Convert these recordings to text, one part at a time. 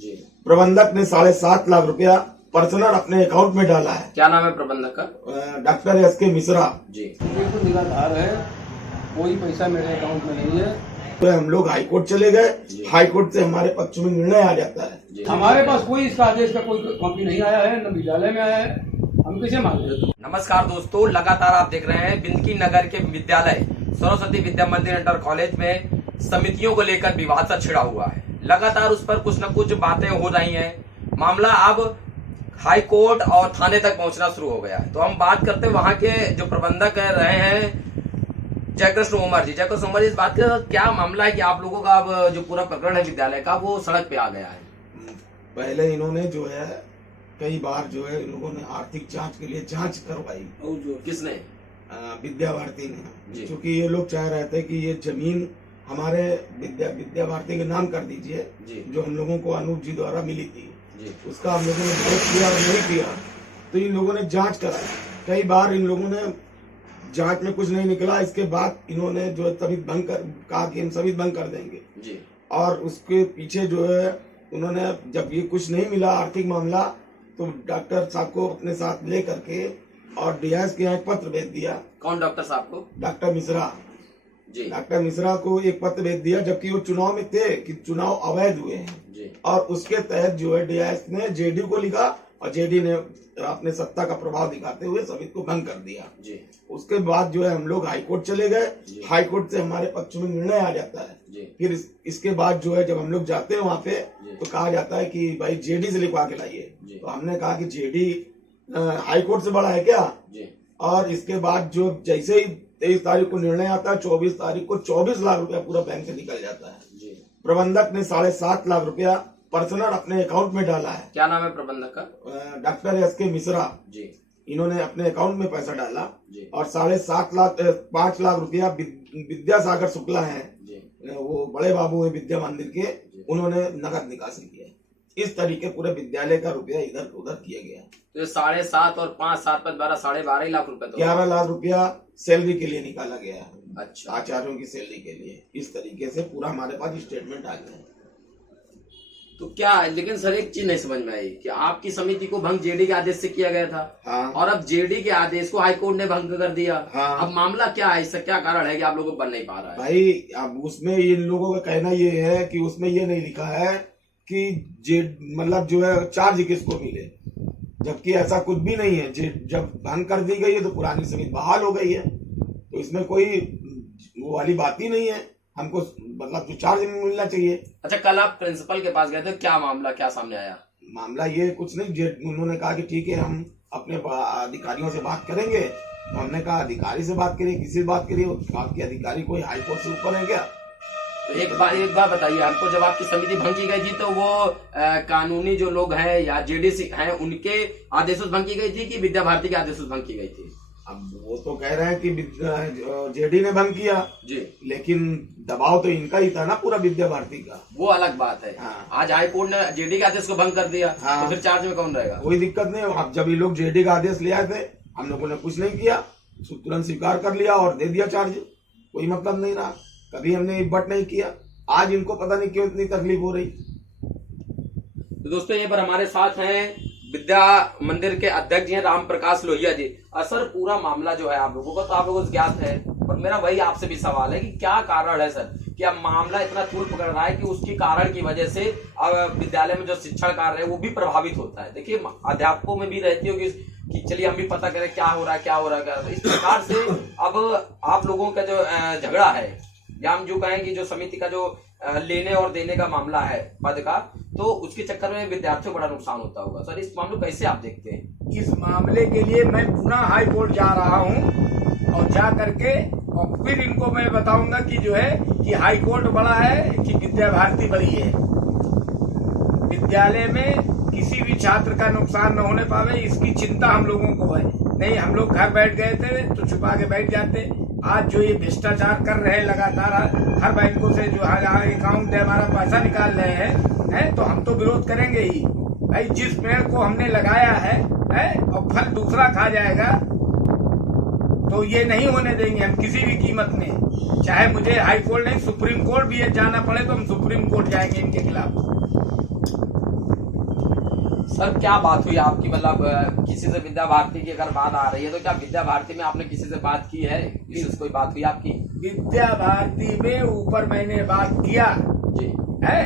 जी। प्रबंधक ने 7.5 लाख रुपया पर्सनल अपने अकाउंट में डाला है। क्या नाम है प्रबंधक का? डॉक्टर SK मिश्रा जी। ये तो निराधार है, कोई पैसा मेरे अकाउंट में नहीं है। तो हम लोग हाई कोर्ट चले गए, हाई कोर्ट से हमारे पक्ष में निर्णय आ जाता है। जी। हमारे पास कोई इसका आदेश का कोई कॉपी नहीं आया है, न विद्यालय में आया है, हम कैसे मांगे? नमस्कार दोस्तों, लगातार आप देख रहे हैं बिंदकी नगर के विद्यालय सरस्वती विद्या मंदिर इंटर कॉलेज में समितियों को लेकर विवाद सा छिड़ा हुआ है। लगातार उस पर कुछ न कुछ बातें हो रही हैं। मामला अब हाई कोर्ट और थाने तक पहुंचना शुरू हो गया है। तो हम बात करते हैं वहां के जो प्रबंधक रहे हैं जयकृष्ण उमर जी। जयकृष्ण उमर जी, इस बात का क्या मामला है कि आप लोगों का अब जो पूरा प्रकरण है विद्यालय का वो सड़क पे आ गया है? पहले इन्होंने जो है कई बार जो है इन लोगों ने आर्थिक जांच के लिए जांच करवाई। किसने? विद्या भारती जी। ने, क्योंकि ये लोग चाह रहे थे कि ये जमीन हमारे विद्या भारती के नाम कर दीजिए, जो हम लोगों को अनूप जी द्वारा मिली थी। जी। उसका हम लोगों ने विरोध किया और नहीं किया, तो इन लोगों ने जांच कराई। कई बार इन लोगों ने जांच में कुछ नहीं निकला, इसके बाद इन्होंने जो है सभी बंद कर कहा कि हम सभी बंद कर देंगे। जी। और उसके पीछे जो है उन्होंने जब ये कुछ नहीं मिला आर्थिक मामला, तो डॉक्टर साहब को अपने साथ ले करके और डीएस के यहाँ एक पत्र भेज दिया। कौन डॉक्टर साहब को? डॉक्टर मिश्रा जी। डॉक्टर मिश्रा को एक पत्र भेज दिया, जबकि वो चुनाव में थे कि चुनाव अवैध हुए हैं। जी। और उसके तहत जो है डीएस ने जेडी को लिखा और जेडी ने अपने सत्ता का प्रभाव दिखाते हुए सभी को भंग कर दिया। जी। उसके बाद जो है हम लोग हाई कोर्ट चले गए, हाई कोर्ट से हमारे पक्ष में निर्णय आ जाता है। जी। फिर इसके बाद जो है जब हम लोग जाते हैं वहाँ पे, तो कहा जाता है कि भाई जेडी से लिखवा के लाइए। तो हमने कहा कि जेडी हाई कोर्ट से बड़ा है क्या? जी। और इसके बाद जो जैसे ही 23 तारीख को निर्णय आता है, 24 तारीख को 24 लाख रुपया पूरा बैंक से निकल जाता है। जी। प्रबंधक ने 7.5 लाख रुपया पर्सनल अपने अकाउंट में डाला है। क्या नाम है प्रबंधक का? Doctor SK Mishra. जी। इन्होंने अपने अकाउंट में पैसा डाला जी। और 5.5 लाख रुपया विद्यासागर शुक्ला है, वो बड़े बाबू है विद्या मंदिर के, उन्होंने नगद निकासी किया। इस तरीके पूरे विद्यालय का रुपया इधर उधर किया गया। तो 7.5 और 5, 7, 5, 12, 12.5 लाख रुपए तो 11 लाख रुपया सैलरी के लिए निकाला गया है। अच्छा। आचार्यों की सैलरी के लिए। इस तरीके से पूरा हमारे पास स्टेटमेंट आ गया है। तो क्या, लेकिन सर एक चीज नहीं समझ में आई कि आपकी समिति को भंग जेडी के आदेश से किया गया था। हाँ। और अब जेडी के आदेश को हाईकोर्ट ने भंग कर दिया। हाँ। अब मामला क्या है? इसका क्या कारण है कि आप लोगों को बन नहीं पा रहा है? भाई अब उसमें इन लोगों का कहना ये है कि उसमें ये नहीं लिखा है कि मतलब जो है चार्ज किसको मिले, जबकि ऐसा कुछ भी नहीं है। जब भंग कर दी गई है तो पुरानी समिति बहाल हो गई है, तो इसमें कोई वो वाली बात ही नहीं है। हमको मतलब जो चार्ज मिलना चाहिए। अच्छा, कल आप प्रिंसिपल के पास गए थे, क्या मामला, क्या सामने आया? मामला ये कुछ नहीं, उन्होंने कहा कि ठीक है हम अपने अधिकारियों से बात करेंगे। तो हमने कहा अधिकारी से बात करिए, किसी से बात करिए? आपके अधिकारी कोई हाई कोर्ट से ऊपर है क्या? तो एक बार बताइए हमको, जब आपकी समिति भंग की गई थी तो वो कानूनी जो लोग हैं या जेडीसी हैं उनके आदेशों से भंग की गई थी कि विद्या भारती के आदेशों से भंग की गई थी? अब वो तो कह रहे हैं कि जेडी ने भंग किया जी, लेकिन दबाव तो इनका ही था ना पूरा विद्या भारती का। वो अलग बात है। हाँ। आज हाई कोर्ट ने जेडी के आदेश को भंग कर दिया। हाँ। तो फिर चार्ज में कौन रहेगा? कोई दिक्कत नहीं। अब जब ये लोग जेडी का आदेश ले आए थे, हम लोगों ने कुछ नहीं किया, तुरंत स्वीकार कर लिया और दे दिया चार्ज। कोई मतलब नहीं रहा, कभी हमने बट नहीं किया। आज इनको पता नहीं क्यों इतनी तकलीफ हो रही। तो दोस्तों ये पर हमारे साथ हैं विद्या मंदिर के अध्यक्ष हैं राम प्रकाश लोहिया जी। सर पूरा मामला जो है आप लोगों को तो आप लोगों को ज्ञात है, पर मेरा वही आपसे भी सवाल है कि क्या कारण है सर कि अब मामला इतना तूल पकड़ रहा है कि उसके कारण की वजह से अब विद्यालय में जो शिक्षण कार्य है वो भी प्रभावित होता है। देखिए अध्यापकों में भी रहती होगी कि चलिए हम भी पता करें क्या हो रहा है क्या हो रहा है। तो इस प्रकार से अब आप लोगों का जो झगड़ा है या हम जो कहें कि जो समिति का जो लेने और देने का मामला है पद का, तो उसके चक्कर में विद्यार्थियों को बड़ा नुकसान होता होगा। सर इस मामले को कैसे आप देखते हैं? इस मामले के लिए मैं पुनः हाई कोर्ट जा रहा हूं और जा करके और फिर इनको मैं बताऊंगा कि जो है कि हाई कोर्ट बड़ा है कि विद्या भारती बड़ी है। विद्यालय में किसी भी छात्र का नुकसान न होने पावे, इसकी चिंता हम लोगों को है। नहीं, हम लोग घर बैठ गए थे तो छुपा के बैठ जाते। आज जो ये भ्रष्टाचार कर रहे हैं लगातार हर बैंकों से जो अकाउंट है हमारा पैसा निकाल रहे हैं, तो हम तो विरोध करेंगे ही। भाई जिस पेड़ को हमने लगाया है और फल दूसरा खा जाएगा तो ये नहीं होने देंगे हम किसी भी कीमत में। चाहे मुझे हाई कोर्ट नहीं सुप्रीम कोर्ट भी जाना पड़े तो हम सुप्रीम कोर्ट जाएंगे इनके खिलाफ। सर क्या बात हुई आपकी, मतलब किसी से विद्या भारती की अगर बात आ रही है तो क्या विद्या भारती में आपने किसी से बात की है, किसी से कोई बात हुई आपकी? विद्या भारती में ऊपर मैंने बात किया जी है,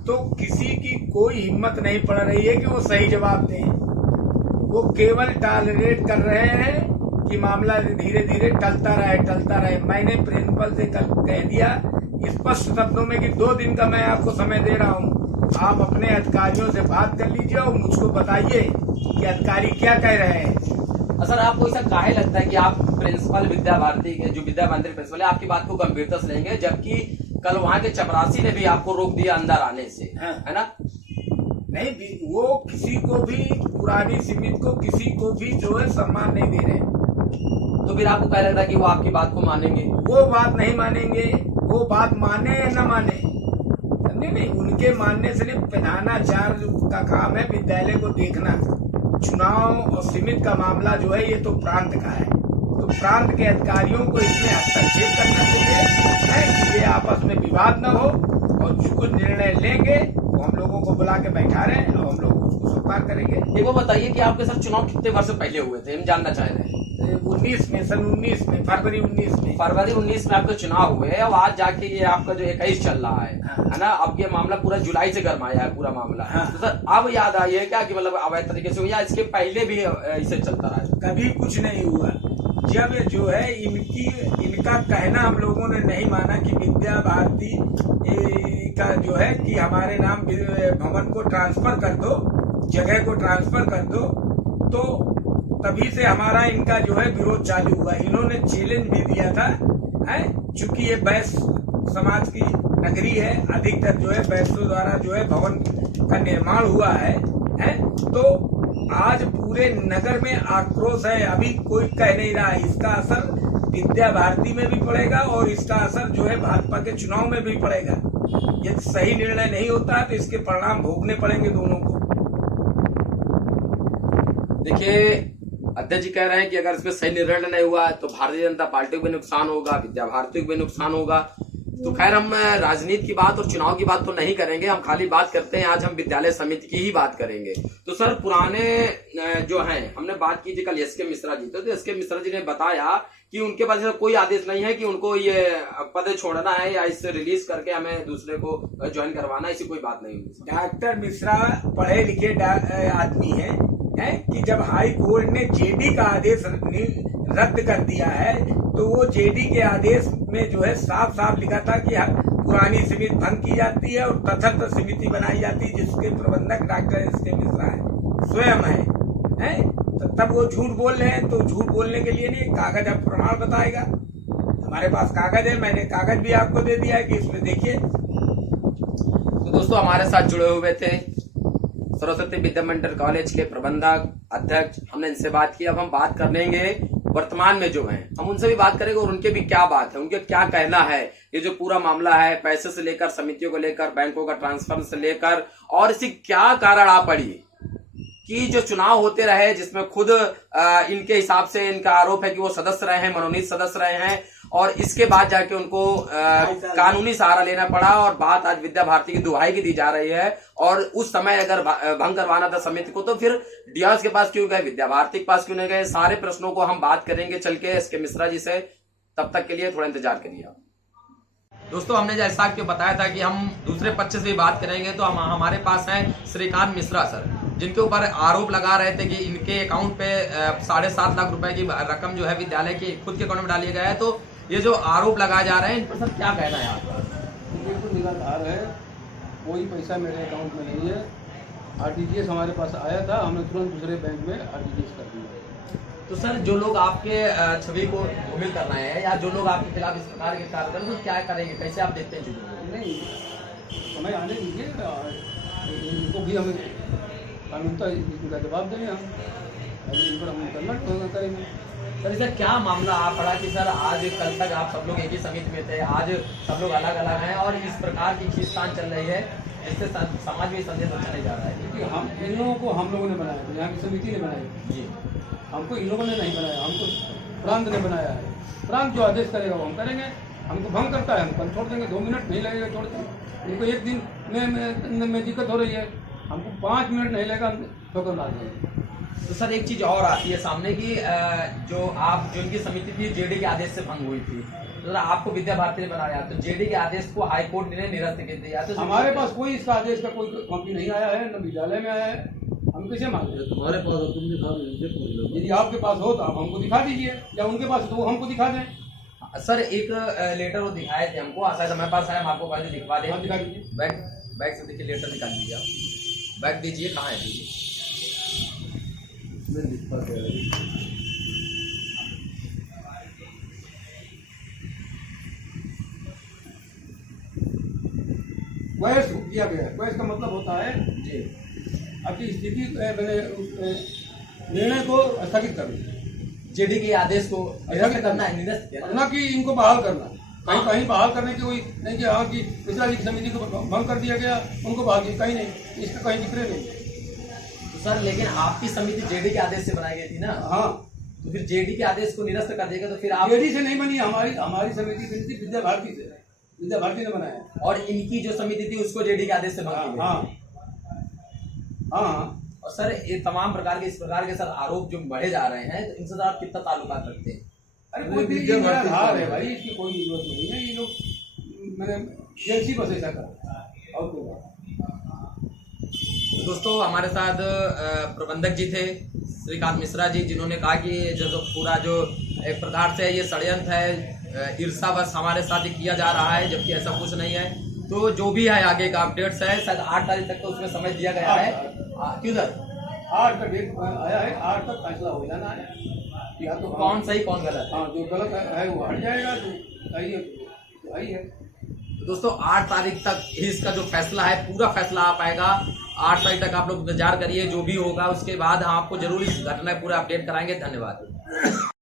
तो किसी की कोई हिम्मत नहीं पड़ रही है कि वो सही जवाब दें। वो केवल टॉलरेट कर रहे हैं कि मामला धीरे धीरे टलता रहे। मैंने प्रिंसिपल से कल कह दिया स्पष्ट शब्दों में कि 2 दिन का मैं आपको समय दे रहा हूँ, आप अपने अधिकारियों से बात कर लीजिए और मुझको बताइए कि अधिकारी क्या कह रहे हैं। सर आपको ऐसा काहे लगता है कि आप प्रिंसिपल विद्या भारती के जो विद्या मंदिर प्रिंसिपल है आपकी बात को गंभीरता से लेंगे, जबकि कल वहाँ के चपरासी ने भी आपको रोक दिया अंदर आने से, है ना? नहीं, वो किसी को भी पुरानी सीमित को किसी को भी जो है सम्मान नहीं दे रहे। तो फिर आपको क्या लगता है कि वो आपकी बात को मानेंगे? वो बात नहीं मानेंगे, वो बात माने या न माने, नहीं, उनके मानने से नहीं। प्रधानाचार्य का काम है विद्यालय को देखना। चुनाव और सीमित का मामला जो है ये तो प्रांत का है, तो प्रांत के अधिकारियों को इसमें हस्तक्षेप करना चाहिए कि ये आपस में विवाद न हो, और जो कुछ निर्णय लेंगे वो हम लोगों को बुला के बैठा रहे हैं और हम लोग उसको स्वीकार करेंगे। ये वो बताइए कि आपके साथ चुनाव कितने वर्ष पहले हुए थे, हम जानना चाह रहे हैं। 19 में, सन 19 में, फरवरी 19 में। फरवरी 19 में आपके चुनाव हुए और आज जाके ये आपका जो 21 चल रहा है ना? अब ये मामला पूरा जुलाई से गरमाया है पूरा मामला। तो सर अब याद आई है क्या कि मतलब अवैध तरीके से हुआ या इसके पहले भी इसे चलता रहा है? कभी कुछ नहीं हुआ। जब जो है इनका कहना हम लोगों ने नहीं माना कि विद्या भारती का जो है कि हमारे नाम भवन को ट्रांसफर कर दो, जगह को ट्रांसफर कर दो, तो तभी से हमारा इनका जो है विरोध चालू हुआ। इन्होंने चैलेंज भी दिया था, चूंकि ये वैश्य समाज की नगरी है, अधिकतर जो है वैश्यों द्वारा जो है भवन का निर्माण हुआ है, तो आज पूरे नगर में आक्रोश है। अभी कोई कह नहीं रहा, इसका असर विद्या भारती में भी पड़ेगा और इसका असर जो है भाजपा के चुनाव में भी पड़ेगा। यदि सही निर्णय नहीं होता है तो इसके परिणाम भोगने पड़ेंगे दोनों को। देखिए अध्यक्ष जी कह रहे हैं कि अगर इसमें सही निर्णय नहीं हुआ तो भारतीय जनता पार्टी को भी नुकसान होगा, विद्या भारती को भी नुकसान होगा। तो खैर हम राजनीति की बात और चुनाव की बात तो नहीं करेंगे, हम खाली बात करते हैं। आज हम विद्यालय समिति की ही बात करेंगे। तो सर पुराने जो हैं, हमने बात की थी कल एसके मिश्रा जी, तो एसके मिश्रा जी ने बताया कि उनके पास कोई आदेश नहीं है कि उनको ये पद छोड़ना है या इससे रिलीज करके हमें दूसरे को ज्वाइन करवाना, ऐसी कोई बात नहीं हुई। डॉक्टर मिश्रा पढ़े लिखे आदमी है कि जब हाई कोर्ट ने जेडी का आदेश रद्द कर दिया है तो वो जेडी के आदेश में जो है साफ साफ लिखा था कि पुरानी समिति भंग की जाती है और तथाकथित समिति बनाई जाती है जिसके प्रबंधक डॉक्टर एसके मिश्रा है, स्वयं है। तो तब वो झूठ बोल रहे हैं, तो झूठ बोलने के लिए नहीं, कागज अब प्रमाण बताएगा। हमारे पास कागज है, मैंने कागज भी आपको दे दिया है कि इसमें देखिए। तो दोस्तों हमारे साथ जुड़े हुए थे सरस्वती विद्या मंदिर कॉलेज के प्रबंधक अध्यक्ष, हमने इनसे बात की। अब हम बात कर लेंगे वर्तमान में जो हैं, हम उनसे भी बात करेंगे और उनके भी क्या बात है, उनके क्या कहना है। ये जो पूरा मामला है पैसे से लेकर समितियों को लेकर बैंकों का ट्रांसफर से लेकर, और इसी क्या कारण आ पड़ी कि जो चुनाव होते रहे जिसमें खुद इनके हिसाब से इनका आरोप है कि वो सदस्य रहे हैं, मनोनीत सदस्य रहे हैं, और इसके बाद जाके उनको कानूनी सहारा लेना पड़ा और बात आज विद्या भारती की दुहाई की दी जा रही है। और उस समय अगर भंग करवाना था समिति को तो फिर डीआर के पास क्यों गए, विद्या भारती के पास क्यों नहीं गए, सारे प्रश्नों को हम बात करेंगे चल के एसके मिश्रा जी से। तब तक के लिए थोड़ा इंतजार करिए। दोस्तों हमने जैसा कि बताया था कि हम दूसरे पक्ष से भी बात करेंगे, तो हम हमारे पास हैं श्रीकांत मिश्रा सर, जिनके ऊपर आरोप लगा रहे थे कि इनके अकाउंट पे 7.5 लाख रुपए की रकम जो है विद्यालय की खुद के अकाउंट में डाली गया है। तो ये जो आरोप लगाए जा रहे हैं इन पर सर क्या कहना है आपका? बिल्कुल निराधार है, कोई पैसा मेरे अकाउंट में नहीं है। आरटीजीएस हमारे पास आया था, हमने तुरंत दूसरे बैंक में आरटीजीएस कर दिया। तो सर जो लोग आपके छवि को धूमिल कर रहे हैं या जो लोग आपके खिलाफ इस प्रकार के कार्य करें तो क्या करेंगे, कैसे आप देखते हैं चीजों को? नहीं, समय आने दीजिए, इनको भी हमें कानूनता इनका जवाब देंगे। हम इन पर हम करना करेंगे। सर इसका क्या मामला आ पड़ा कि सर आज कल तक आप सब लोग एक ही समिति में थे, आज सब लोग अलग अलग हैं और इस प्रकार की खींचतान चल रही है, इससे समाज में संदेश अच्छा नहीं जा रहा है? क्योंकि हम इन लोगों को हम लोगों ने बनाया था, यहाँ की समिति ने बनाई जी, हमको इन लोगों ने नहीं बनाया, हमको प्रांत ने बनाया है। प्रांत जो आदेश करेगा वो हम करेंगे। हमको भंग करता है हम कल छोड़ देंगे, 2 मिनट नहीं लगेगा छोड़ देंगे। उनको 1 दिन में दिक्कत हो रही है, हमको 5 मिनट नहीं लगा, ठोकर मार देंगे। तो सर एक चीज और आती है सामने की जो इनकी समिति थी जेडी के आदेश से भंग हुई थी, तो सर आपको विद्या भारती ने बनाया, तो जेडी के आदेश को हाई कोर्ट ने निरस्त कर दिया। तो हमारे पास कोई इसका आदेश का कोई कॉपी नहीं आया है, न विद्यालय में आया है, हम कैसे मांगते हैं? तुम्हारे पास हो, तुम दिखा दो। यदि आपके पास हो तो आप हमको दिखा दीजिए, या उनके पास तो वो हमको दिखा दें। सर एक लेटर वो दिखाए थे हमको, शायद हमारे पास है, हम आपको पहले दिखवा दें। हाँ, दिखा दीजिए। बैग से देखिए लेटर निकाल लीजिए आप, बैग दीजिए, कहाँ है दीजिए। मैं लिख पाते हैं। क्वेश्च किया गया है। क्वेश्च का मतलब होता है जी आपकी स्थिति मैंने निर्णय को स्थगित करना, जेडी के आदेश को निरस्त करना है, निरस्त किया ना। ना कि इनको बहाल करना। कहीं कहीं बहाल करने की कोई नहीं कि हाँ कि मिश्रा जी की समिति को भंग कर दिया गया, उनको बहाल किया, कहीं नहीं, इसका कहीं जिक्र नहीं। तो सर लेकिन आपकी समिति जेडी के आदेश से बनाई गई थी ना, हाँ, तो फिर जेडी के आदेश को निरस्त कर देगा, तो फिर आप जेडी से नहीं बनी, हमारी समिति बनी थी विद्या भारती से, विद्या भारती ने बनाया। और इनकी जो समिति थी उसको जेडी के आदेश से भंग की गई। हाँ हाँ, और सर ये तमाम प्रकार के इस प्रकार के सर आरोप जो बढ़े जा रहे हैं, तो इनसे सर आप कितना ताल्लुकात रखते हैं? अरे कोई भी ये मेरा हार है भाई, इसकी कोई जरूरत नहीं है। ये लोग मैंने एजेंसी बस ऐसा कर और कोई बात। तो दोस्तों हमारे साथ प्रबंधक जी थे श्रीकांत मिश्रा जी, जिन्होंने कहा कि जो पूरा जो एक प्रकार से ये षड्यंत्र है, ईर्षा बस हमारे साथ ही किया जा रहा है, जबकि ऐसा कुछ नहीं है। तो जो भी है आगे का अपडेट्स है, शायद 8 तारीख तक तो उसमें समय दिया गया है। क्यों सर? 8 का डेट आया है, 8 तक फैसला हो जाना है, या तो कौन सही कौन गलत है। हाँ, जो गलत है वो हट जाएगा, जो सही है तो सही है। तो दोस्तों 8 तारीख तक ही इसका जो फैसला है, पूरा फैसला आ पाएगा। 8 तारीख तक आप लोग इंतजार करिए, जो भी होगा उसके बाद हम आपको जरूर इस घटना पूरा अपडेट कराएंगे। धन्यवाद।